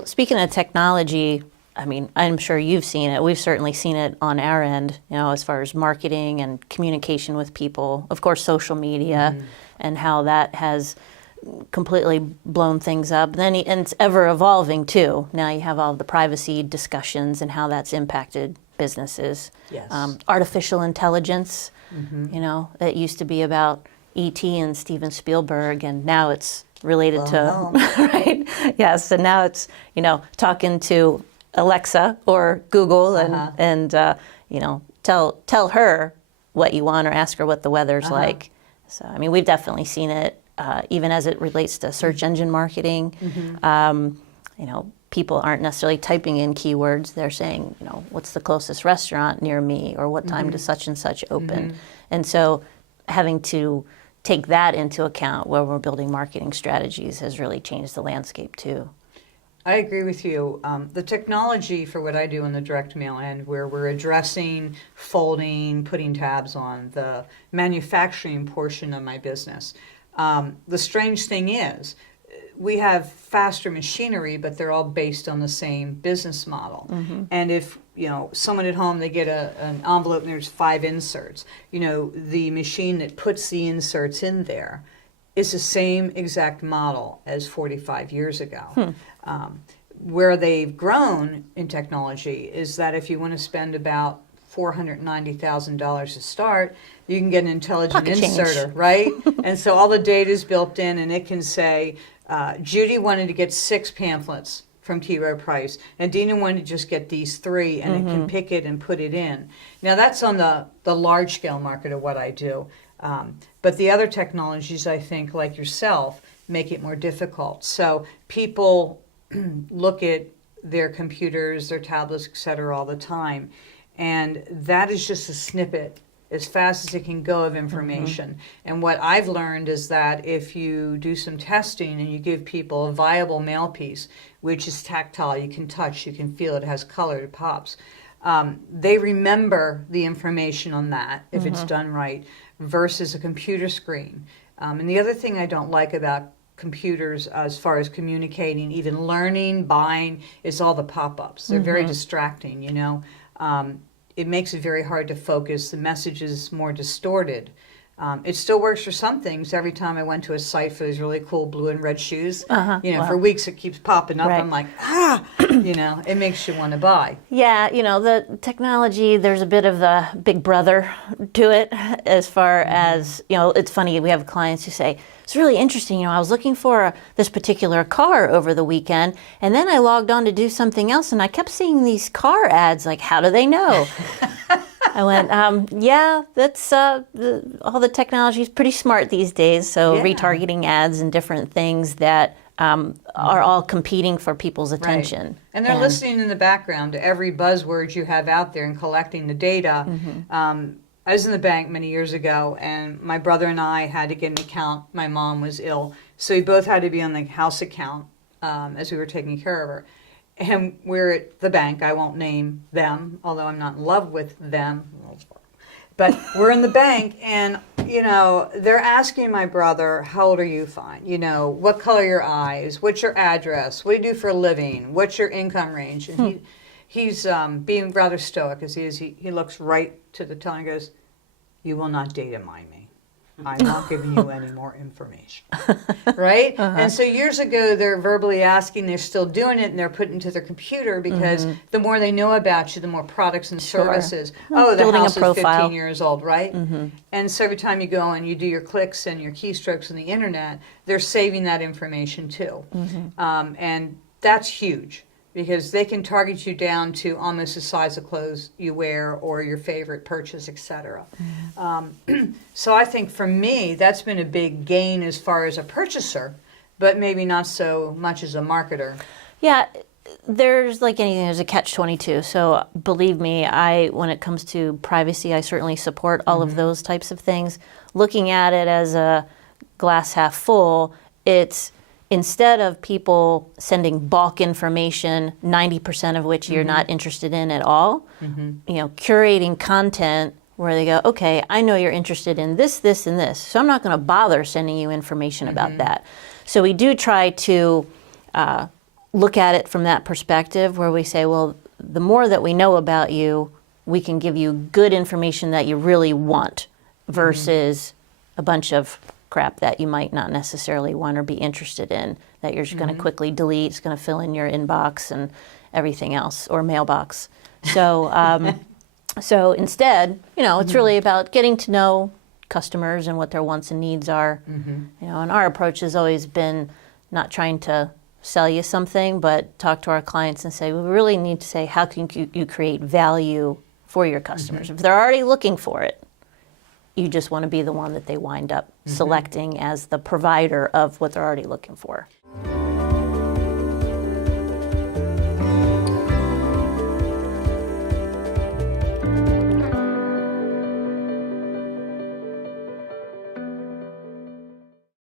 Well, speaking of technology, I mean, I'm sure you've seen it. We've certainly seen it on our end, as far as marketing and communication with people. Of course, social media and how that has completely blown things up. And it's ever evolving too. Now you have all the privacy discussions and how that's impacted businesses. Yes. Artificial intelligence, it used to be about E.T. and Steven Spielberg, and now it's related to, right? Yes, and now it's, talking to Alexa or Google and tell her what you want or ask her what the weather's like. So, I mean, we've definitely seen it. Even as it relates to search engine marketing, people aren't necessarily typing in keywords. They're saying, what's the closest restaurant near me, or what time does such and such open? And so having to take that into account where we're building marketing strategies has really changed the landscape too. I agree with you. The technology for what I do in the direct mail end, where we're addressing, folding, putting tabs on the manufacturing portion of my business. The strange thing is, we have faster machinery, but they're all based on the same business model. And if someone at home, they get an envelope and there's 5 inserts, the machine that puts the inserts in there is the same exact model as 45 years ago. Where they've grown in technology is that if you want to spend about $490,000 to start, you can get an intelligent inserter, right? And so all the data is built in, and it can say, Judy wanted to get 6 pamphlets from T. Rowe Price, and Dina wanted to just get these 3, and it can pick it and put it in. Now that's on the large scale market of what I do. But the other technologies, I think, like yourself, make it more difficult. So people look at their computers, their tablets, et cetera, all the time. And that is just a snippet, as fast as it can go, of information. And what I've learned is that if you do some testing and you give people a viable mail piece, which is tactile, you can touch, you can feel it, has color, it pops, they remember the information on that if it's done right, versus a computer screen. And the other thing I don't like about computers as far as communicating, even learning, buying, is all the pop-ups. They're very distracting, it makes it very hard to focus. The message is more distorted. It still works for some things. Every time I went to a site for these really cool blue and red shoes, for weeks it keeps popping up. Right. I'm like, it makes you want to buy. Yeah, the technology, there's a bit of the big brother to it as far as, it's funny, we have clients who say, it's really interesting, I was looking for this particular car over the weekend, and then I logged on to do something else, and I kept seeing these car ads, like, how do they know? I went, that's, all the technology is pretty smart these days, so retargeting ads and different things that are all competing for people's attention. Right. And they're listening in the background to every buzzword you have out there and collecting the data. I was in the bank many years ago, and my brother and I had to get an account. My mom was ill, so we both had to be on the house account as we were taking care of her. And we're at the bank. I won't name them, although I'm not in love with them. But we're in the bank, and, they're asking my brother, how old are you? Fine. What color are your eyes? What's your address? What do you do for a living? What's your income range? And he's being rather stoic as he is. He looks right to the teller and goes, you will not data mine me. I'm not giving you any more information. Right? And so years ago, they're verbally asking, they're still doing it, and they're putting it to their computer because the more they know about you, the more products and services. Oh, the Building house a profile. is 15 years old, right? And so every time you go and you do your clicks and your keystrokes on the internet, they're saving that information too. And that's huge, because they can target you down to almost the size of clothes you wear or your favorite purchase, etc. So I think for me, that's been a big gain as far as a purchaser, but maybe not so much as a marketer. Yeah, there's like anything, there's a catch-22. So believe me, when it comes to privacy, I certainly support all of those types of things. Looking at it as a glass half full, it's instead of people sending bulk information, 90% of which you're not interested in at all, curating content where they go, okay, I know you're interested in this, this, and this, so I'm not going to bother sending you information about that. So we do try to look at it from that perspective where we say, well, the more that we know about you, we can give you good information that you really want versus a bunch of crap that you might not necessarily want or be interested in, that you're just going to quickly delete. It's going to fill in your inbox and everything else, or mailbox. So, so instead, it's really about getting to know customers and what their wants and needs are. And our approach has always been not trying to sell you something, but talk to our clients and say, we really need to say, how can you create value for your customers? If they're already looking for it, you just want to be the one that they wind up selecting as the provider of what they're already looking for.